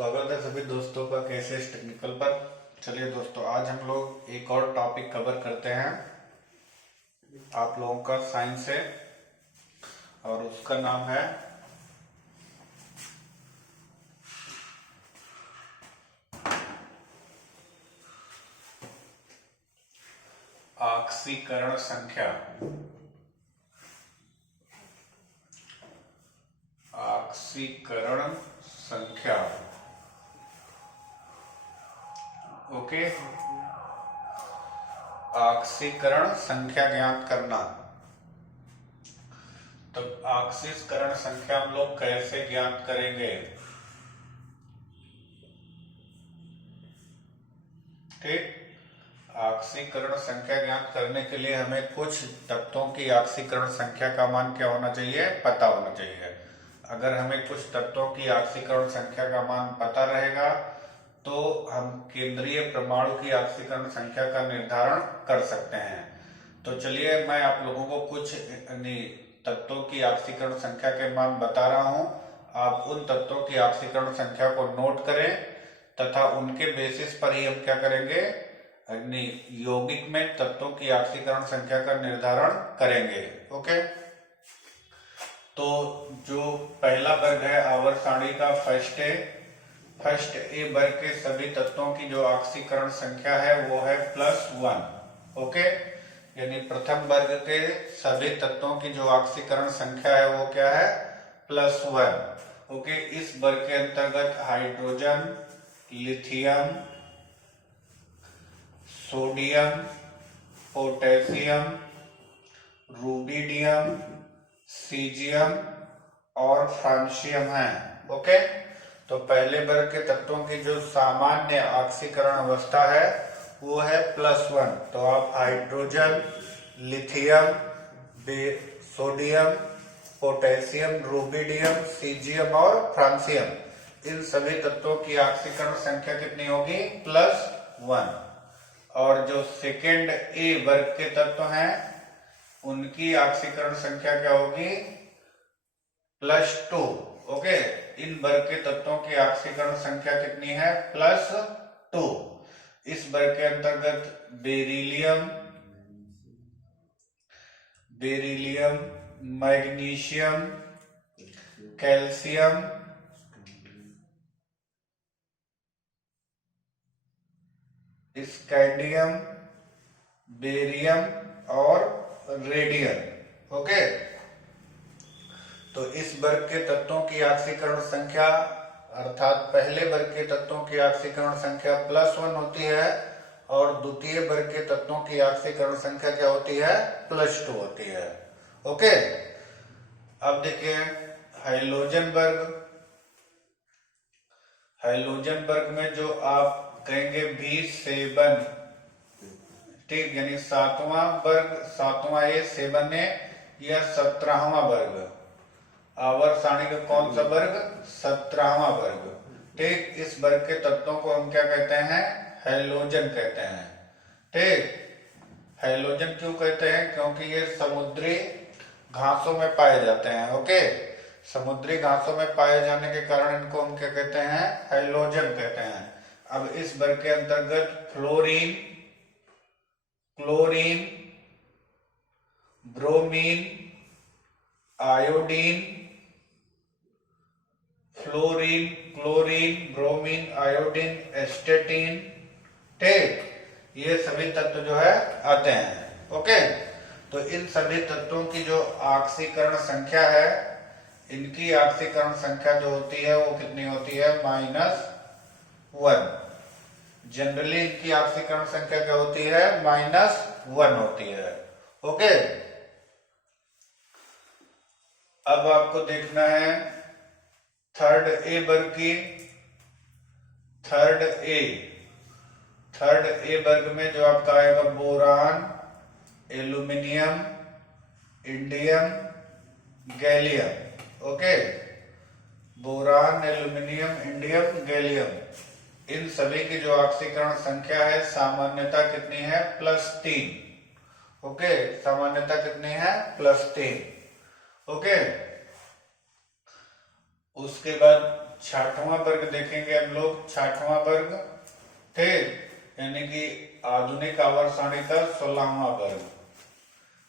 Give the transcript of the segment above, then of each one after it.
स्वागत है सभी दोस्तों का कैसे इस टेक्निकल पर। चलिए दोस्तों, आज हम लोग एक और टॉपिक कवर करते हैं आप लोगों का साइंस से, और उसका नाम है ऑक्सीकरण संख्या। ऑक्सीकरण संख्या, ओके। ऑक्सीकरण संख्या ज्ञात करना। तो ऑक्सीकरण संख्या हम लोग कैसे ज्ञात करेंगे? ठीक, ऑक्सीकरण संख्या ज्ञात करने के लिए हमें कुछ तत्वों की ऑक्सीकरण संख्या का मान क्या होना चाहिए? पता होना चाहिए। अगर हमें कुछ तत्वों की ऑक्सीकरण संख्या का मान पता रहेगा तो हम केंद्रीय परमाणु की ऑक्सीकरण संख्या का निर्धारण कर सकते हैं। तो चलिए मैं आप लोगों को कुछ तत्वों की ऑक्सीकरण संख्या के मान बता रहा हूं। आप उन तत्वों की ऑक्सीकरण संख्या को नोट करें तथा उनके बेसिस पर ही हम क्या करेंगे, यौगिक में तत्वों की ऑक्सीकरण संख्या का निर्धारण करेंगे। ओके, तो जो पहला वर्ग है आवर्त सारणी का फर्स्ट ए वर्ग के सभी तत्वों की जो ऑक्सीकरण संख्या है वो है +1। ओके, यानी प्रथम वर्ग के सभी तत्वों की जो ऑक्सीकरण संख्या है वो क्या है? +1। ओके, इस वर्ग के अंतर्गत hydrogen, lithium, sodium, potassium, rubidium, caesium और फ्रांसियम है। ओके, तो पहले वर्ग के तत्वों की जो सामान्य ऑक्सीकरण अवस्था है वो है +1। तो आप hydrogen, lithium, sodium, potassium, rubidium, caesium और फ्रांसियम, इन सभी तत्वों की ऑक्सीकरण संख्या कितनी होगी? +1। और जो सेकेंड ए वर्ग के तत्व हैं उनकी ऑक्सीकरण संख्या क्या होगी? +2। ओके, इन वर्ग के तत्वों की ऑक्सीकरण संख्या कितनी है? +2। इस वर्ग के अंतर्गत beryllium, magnesium, calcium, scandium, barium और रेडियम। ओके, तो इस वर्ग के तत्वों की ऑक्सीकरण संख्या अर्थात पहले वर्ग के तत्वों की ऑक्सीकरण संख्या +1 होती है और द्वितीय वर्ग के तत्वों की ऑक्सीकरण संख्या क्या होती है? +2 होती है। ओके, अब देखिए हाइड्रोजन वर्ग में जो आप कहेंगे B7, ठीक, यानी 7वां वर्ग, 7वां ए 7A या 17वां वर्ग, आवर्त सारणी का कौन सा वर्ग? 17वां वर्ग। ठीक, इस वर्ग के तत्वों को हम क्या कहते हैं? हैलोजन कहते हैं। ठीक, हैलोजन क्यों कहते हैं? क्योंकि ये समुद्री घासों में पाए जाते हैं। ओके, समुद्री घासों में पाए जाने के कारण इनको हम क्या कहते हैं? हैलोजन कहते हैं। अब इस वर्ग के अंतर्गत fluorine, chlorine, bromine, iodine, fluorine, chlorine, bromine, iodine, astatine, ठीक, ये सभी तत्व जो है आते हैं। ओके, तो इन सभी तत्वों की जो ऑक्सीकरण संख्या है, इनकी ऑक्सीकरण संख्या जो होती है वो कितनी होती है? -1। जनरली इनकी ऑक्सीकरण संख्या क्या होती है? -1 होती है। ओके, अब आपको देखना है थर्ड ए वर्ग की। थर्ड ए वर्ग में जो आपका आएगा boron, aluminium, indium, gallium. Okay, boron, aluminium, indium, gallium, इन सभी की जो ऑक्सीकरण संख्या है सामान्यता कितनी है? +3। ओके, सामान्यता कितनी है? +3। ओके, उसके बाद छठवां वर्ग देखेंगे हम लोग, छठवां वर्ग, ठीक, यानी कि आधुनिक आवर्त सारणी का 16वां वर्ग।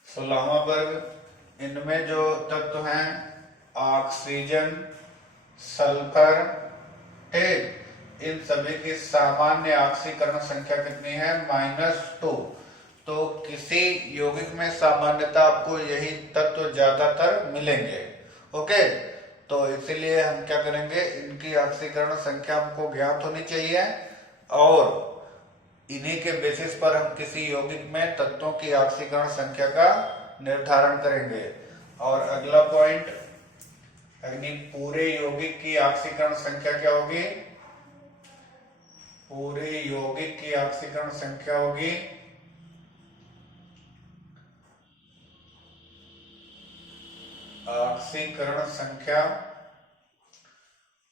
16वां वर्ग, इनमें जो तत्व हैं ऑक्सीजन, सल्फर, ठीक, इन सभी की सामान्य ऑक्सीकरण संख्या कितनी है? -2। तो किसी यौगिक में सामान्यतः आपको यही तत्व ज्यादातर मिलेंगे। ओके, तो इसीलिए हम क्या करेंगे, इनकी ऑक्सीकरण संख्या हमको ज्ञात होनी चाहिए और इन्हीं के बेसिस पर हम किसी यौगिक में तत्वों की ऑक्सीकरण संख्या का निर्धारण करेंगे। और अगला पॉइंट, यानी पूरे यौगिक की ऑक्सीकरण संख्या क्या होगी? पूरे यौगिक की ऑक्सीकरण संख्या होगी ऑक्सीकरण संख्या,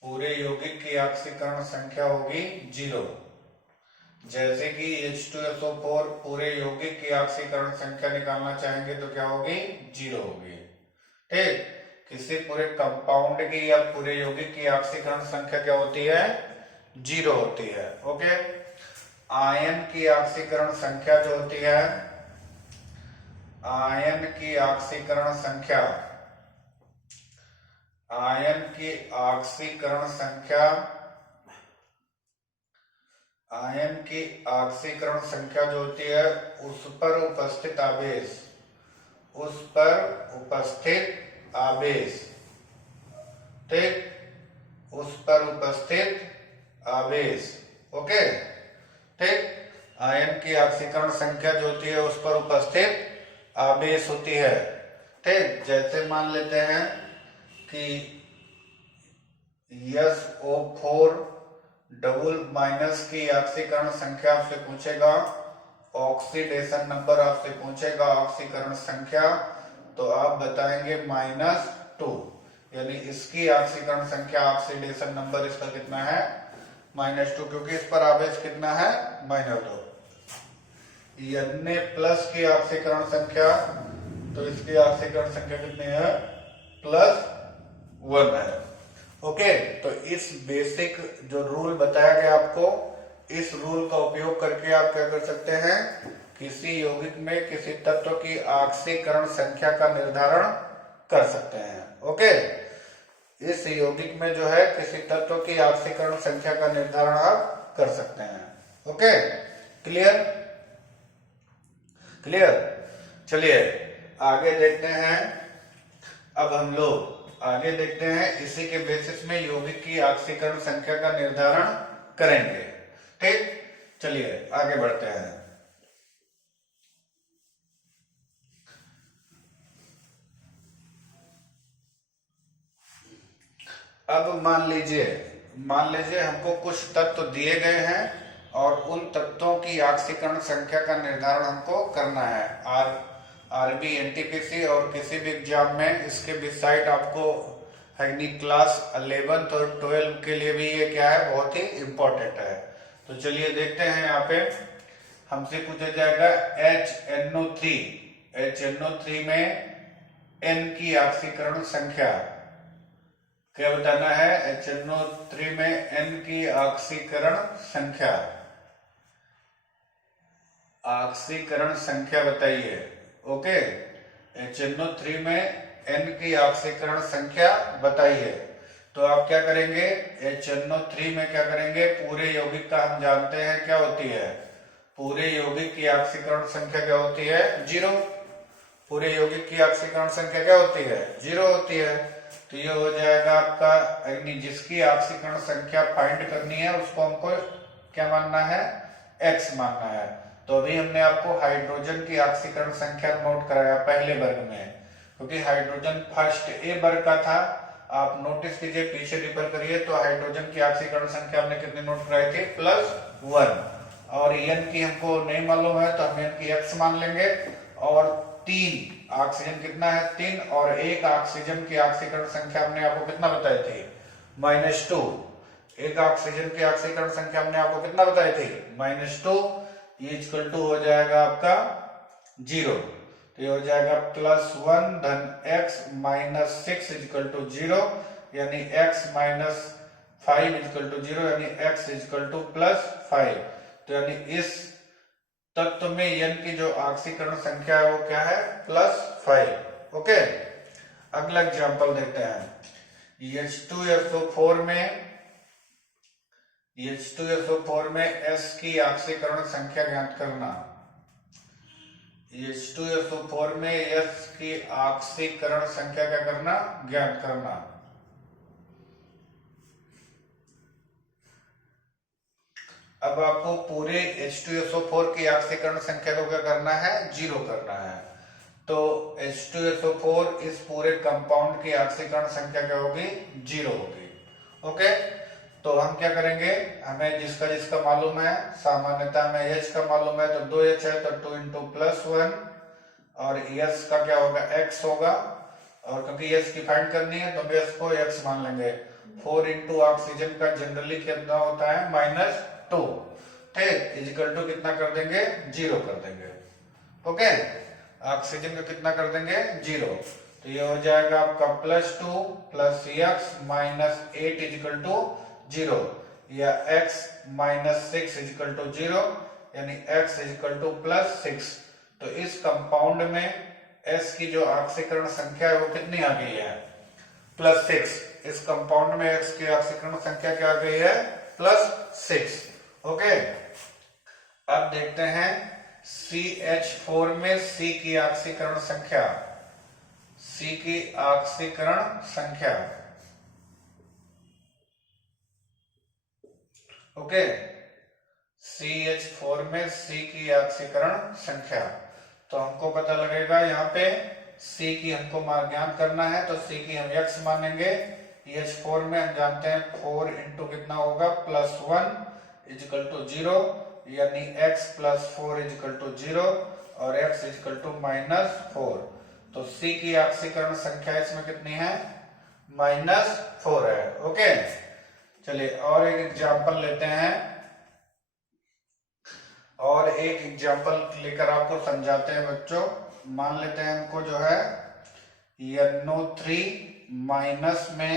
पूरे यौगिक की ऑक्सीकरण संख्या होगी 0। जैसे कि H2SO4 पूरे यौगिक की ऑक्सीकरण संख्या निकालना चाहेंगे तो क्या होगी? 0 होगी। ठीक, किसी पूरे कंपाउंड की या पूरे यौगिक की ऑक्सीकरण संख्या क्या होती है? 0 होती है। ओके, आयन की ऑक्सीकरण संख्या जो होती है, आयन की ऑक्सीकरण संख्या, आयन की ऑक्सीकरण संख्या, आयन की ऑक्सीकरण संख्या जो होती है उस पर उपस्थित आवेश, उस पर उपस्थित आवेश, ठीक, उस पर उपस्थित आवेश। ओके, ठीक, आयन की ऑक्सीकरण संख्या जो होती है उस पर उपस्थित आवेश होती है। ठीक, जैसे मान लेते हैं कि SO4 डबल माइनस की ऑक्सीकरण संख्या आपसे पूछेगा, ऑक्सीडेशन नंबर आपसे पूछेगा, ऑक्सीकरण संख्या, तो आप बताएंगे -2, यानी इसकी ऑक्सीकरण संख्या, ऑक्सीडेशन नंबर इसका कितना है? -2, क्योंकि इस पर आवेश कितना है? -2। Na+ की ऑक्सीकरण संख्या, तो इसकी ऑक्सीकरण संख्या कितनी है? +1 है। ओके, तो इस बेसिक जो रूल बताया गया आपको, इस रूल का उपयोग करके आप क्या कर सकते हैं? किसी यौगिक में किसी तत्व की ऑक्सीकरण संख्या का निर्धारण कर सकते हैं। ओके, इस यौगिक में जो है किसी तत्व की ऑक्सीकरण संख्या का निर्धारण आप कर सकते हैं। Okay, clear? क्लियर? चलिए आगे देखते हैं। अब हम लोग आगे देखते हैं, इसी के बेसिस में यौगिक की ऑक्सीकरण संख्या का निर्धारण करेंगे। ठीक, चलिए आगे बढ़ते हैं। अब मान लीजिए हमको कुछ तत्व दिए गए हैं और उन तत्वों की ऑक्सीकरण संख्या का निर्धारण हमको करना है। आरबी, एनटीपीसी और किसी भी एग्जाम में इसके बिसाइड आपको क्लास 11 और 12 के लिए भी ये क्या है? बहुत ही इंपॉर्टेंट है। तो चलिए देखते हैं, यहाँ पे हमसे पूछा जाएगा HNO3 में N की ऑक्सीकरण संख्या क्या बताना है? HNO3 में N की ऑक्सीकरण संख्या, ऑक्सीकरण संख्या बताइए। ओके, HNO3 में N की ऑक्सीकरण संख्या बताइए। तो आप क्या करेंगे? HNO3 में क्या करेंगे? पूरे यौगिक का हम जानते हैं क्या होती है? पूरे यौगिक की ऑक्सीकरण संख्या क्या होती है? 0। पूरे यौगिक की ऑक्सीकरण संख्या क्या होती है? 0 होती है। तो ये हो जाएगा आपका, जिसकी ऑक्सीकरण संख्या फाइंड करनी है उसको हमको क्या मानना है? X मानना है। तो अभी हमने आपको हाइड्रोजन की ऑक्सीकरण संख्या नोट कराया पहले वर्ग में, क्योंकि हाइड्रोजन फर्स्ट A वर्ग का था। आप नोटिस कीजिए, पीछे रिफर करिए, तो हाइड्रोजन की ऑक्सीकरण संख्या हमने कितनी नोट कराई थी? +1। और N की हमको नहीं मालूम है तो हम N की X मान लेंगे। और 3 ऑक्सीजन कितना है? 3, और 1 ऑक्सीजन की ऑक्सीकरण संख्या हमने आपको कितना बताई थी? -2। एक ऑक्सीजन की ऑक्सीकरण संख्या हमने आपको कितना बताई थी? -2। ये इक्वल टू हो जाएगा आपका 0। तो ये हो जाएगा +1 धन x -6 इक्वल टू 0, यानी x 5 इक्वल टू 0 यानी x इक्वल टू +5। तो यानी इस तत्व में n की जो ऑक्सीकरण संख्या है वो क्या है, +5। ओके, अगला एग्जांपल देखते हैं। H2SO4 में S की ऑक्सीकरण संख्या ज्ञात करना। H2SO4 में S की ऑक्सीकरण संख्या क्या करना, ज्ञात करना। अब आपको पूरे H2SO4 की ऑक्सीकरण संख्या को क्या करना है, 0 करना है। तो H2SO4 इस पूरे कंपाउंड की ऑक्सीकरण संख्या क्या होगी, 0 होगी। ओके, तो हम क्या करेंगे, हमें जिसका जिसका मालूम है, सामान्यतः हमें H का मालूम है तो 2H है तो 2 इंटू +1 और S का क्या होगा, X होगा। और क्योंकि S की फाइंड करनी है तो हम S को X मान लेंगे। 4 इंटू ऑक्सीजन का जनरली कितना होता है, -2, ठीक, इक्वल टू कितना कर देंगे, 0 कर देंगे। ओके, ऑक्सीजन का कितना कर देंगे, 0। तो ये हो जाएगा आपका +2 + x - 8 इक्वल टू 0 या x - 6 इक्वल टू 0 यानी x इक्वल टू +6। तो इस कंपाउंड में S की जो ऑक्सीकरण संख्या है वो कितनी आ गई है, +6। इस कंपाउंड में X की ऑक्सीकरण संख्या क्या आ गई है, +6। ओके, अब देखते हैं CH4 में C की ऑक्सीकरण संख्या। C की ऑक्सीकरण संख्या, ओके, CH4 में C की ऑक्सीकरण संख्या। तो हमको पता लगेगा यहाँ पे C की हमको ज्ञात करना है तो C की हम x मानेंगे। H4 में हम जानते हैं 4 इंटू कितना होगा, +1 इक्वल टू 0 यानी x + 4 इक्वल टू 0 और x इक्वल टू -4। तो C की ऑक्सीकरण संख्या इसमें कितनी है, -4 है। ओके, चलिए और एक एग्जांपल लेते हैं, और एक एग्जांपल लेकर आपको समझाते हैं बच्चों। मान लेते हैं हमको जो है NO3- में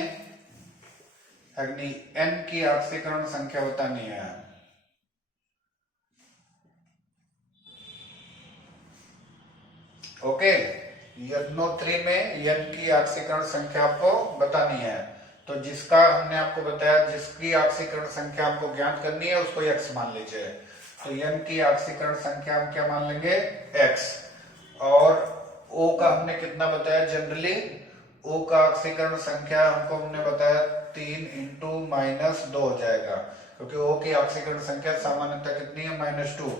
अग्नि N की ऑक्सीकरण संख्या बतानी है। ओके, NO3 में N की ऑक्सीकरण संख्या आपको बतानी है। तो जिसका हमने आपको बताया, जिसकी ऑक्सीकरण संख्या हमको ज्ञात करनी है उसको x मान लीजिए। तो N की ऑक्सीकरण संख्या हम क्या मान लेंगे, x। और O का हमने कितना बताया, जनरली O का ऑक्सीकरण संख्या हमको हमने बताया 3 इंटू -2 हो जाएगा, क्योंकि O की ऑक्सीकरण संख्या सामान्यतः कितनी है, -2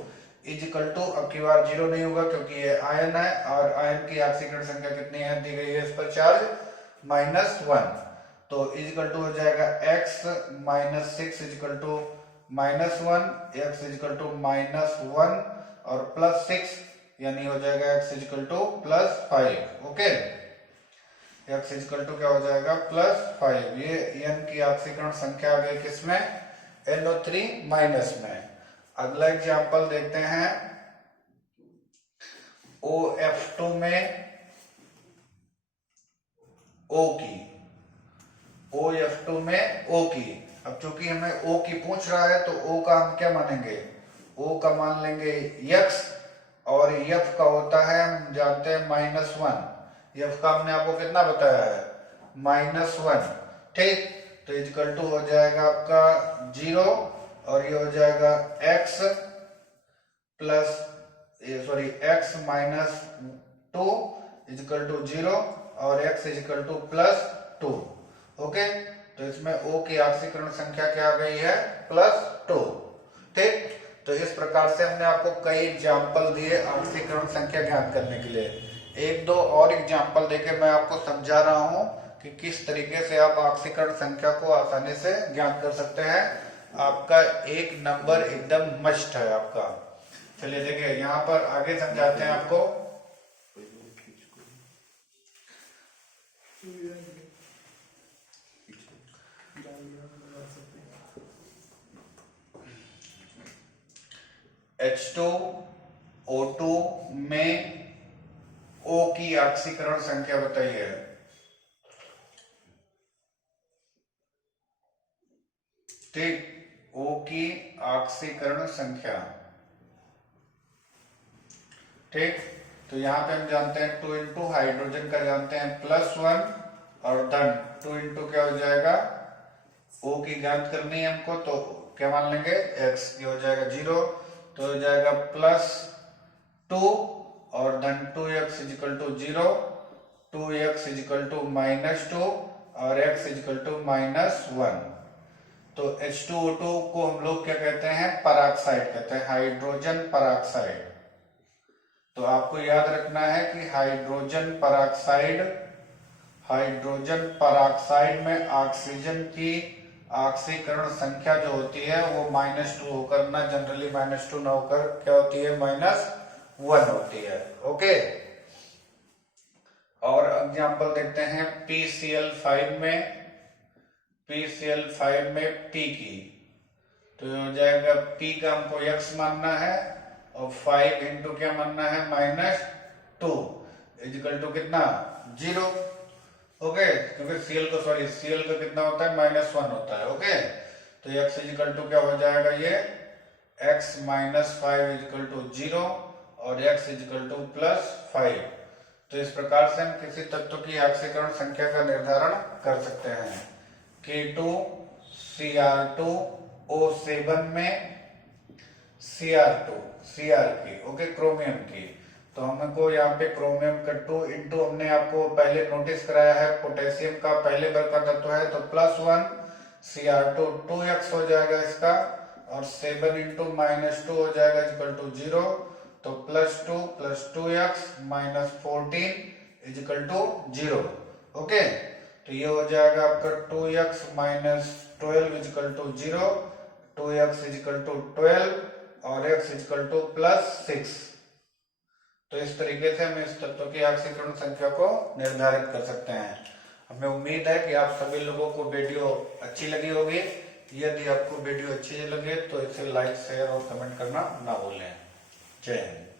इक्वल टू, अब की बार 0 नहीं होगा क्योंकि ये आयन है और आयन की ऑक्सीकरण संख्या कितनी है, दी गई है इस पर चार्ज -1। तो इक्वल टू हो जाएगा x - 6 equal to -1, x equal to -1 और +6 यानी हो जाएगा x equal to +5। Okay, x equal to क्या हो जाएगा, +5। ये N की ऑक्सीकरण संख्या आ गई किसमें, NO3- में। अगला एग्जांपल देखते हैं, OF2 में O की, OF2 में O की। अब चूंकि हमें O की पूछ रहा है तो O का हम क्या मानेंगे, O का मान लेंगे x और F का होता है, हम जानते हैं -1। F का हमने आपको कितना बताया है, -1, ठीक। तो इक्वल टू हो जाएगा आपका 0 और ये हो जाएगा x plus, sorry x -2 equal to 0 और x इक्वल टू +2। ओके, तो इसमें O की ऑक्सीकरण संख्या क्या आ गई है, +2, ठीक। तो इस प्रकार से हमने आपको कई एग्जाम्पल दिए ऑक्सीकरण संख्या ज्ञात करने के लिए। एक दो और एग्जाम्पल देके मैं आपको समझा रहा हूं कि किस तरीके से आप ऑक्सीकरण संख्या को आसानी से ज्ञात कर सकते हैं। आपका 1 नंबर एकदम मस्ट है आपका। चलिए देखिए, यहाँ पर आगे समझाते हैं आपको। H2O2 में O की ऑक्सीकरण संख्या बताइए। ठीक, O की ऑक्सीकरण संख्या। ठीक, तो यहाँ पे हम जानते हैं 2 इंटू हाइड्रोजन का जानते हैं +1 और धन 2 इंटू क्या हो जाएगा, O की ज्ञात करनी है हमको, तो क्या मान लेंगे x की हो जाएगा 0, तो हो जाएगा +2 और धन 2x is equal to 0, 2x is equal to -2 और x इजिकल टू -1। तो H2O2 को हम लोग क्या कहते हैं, पराक्साइड कहते हैं, हाइड्रोजन पराक्साइड। तो आपको याद रखना है कि हाइड्रोजन पराक्साइड में ऑक्सीजन की ऑक्सीकरण संख्या जो होती है वो -2 होकर ना, जनरली -2 ना होकर क्या होती है, -1 होती है। ओके, और एग्जांपल देखते हैं PCl5 में P की, तो हो जाएगा P का हमको x मानना है और 5 इंटू क्या मानना है, -2 इजिकल टू कितना, 0। ओके, क्योंकि Cl का कितना होता है, -1 होता है। ओके, तो x इजिकल टू क्या हो जाएगा, ये x -5 इजिकल टू 0 और x इजिकल टू +5। तो इस प्रकार से हम किसी तत्व की ऑक्सीकरण संख्या का निर्धारण कर सकते हैं। K2Cr2O7 में Cr की, ओके, क्रोमियम की, तो हमको यहाँ पे क्रोमियम का 2 इंटू हमने आपको पहले नोटिस कराया है, पोटेशियम का पहले वर्ग का तत्व है, तो +1 Cr2 2x हो जाएगा इसका, और 7 इंटू -2 हो जाएगा इजिकल टू 0, तो +2 + 2x -14 इजिकल टू 0। ओके, तो ये हो जाएगा आपका 2x -12 is equal to 0, 2x is equal to 12 और x इजिकल टू +6। तो इस तरीके से हम इस तत्व की ऑक्सीकरण संख्या को निर्धारित कर सकते हैं। हमें उम्मीद है कि आप सभी लोगों को वीडियो अच्छी लगी होगी। यदि आपको वीडियो अच्छी लगे तो इसे लाइक, शेयर और कमेंट करना ना भूलें। जय हिंद।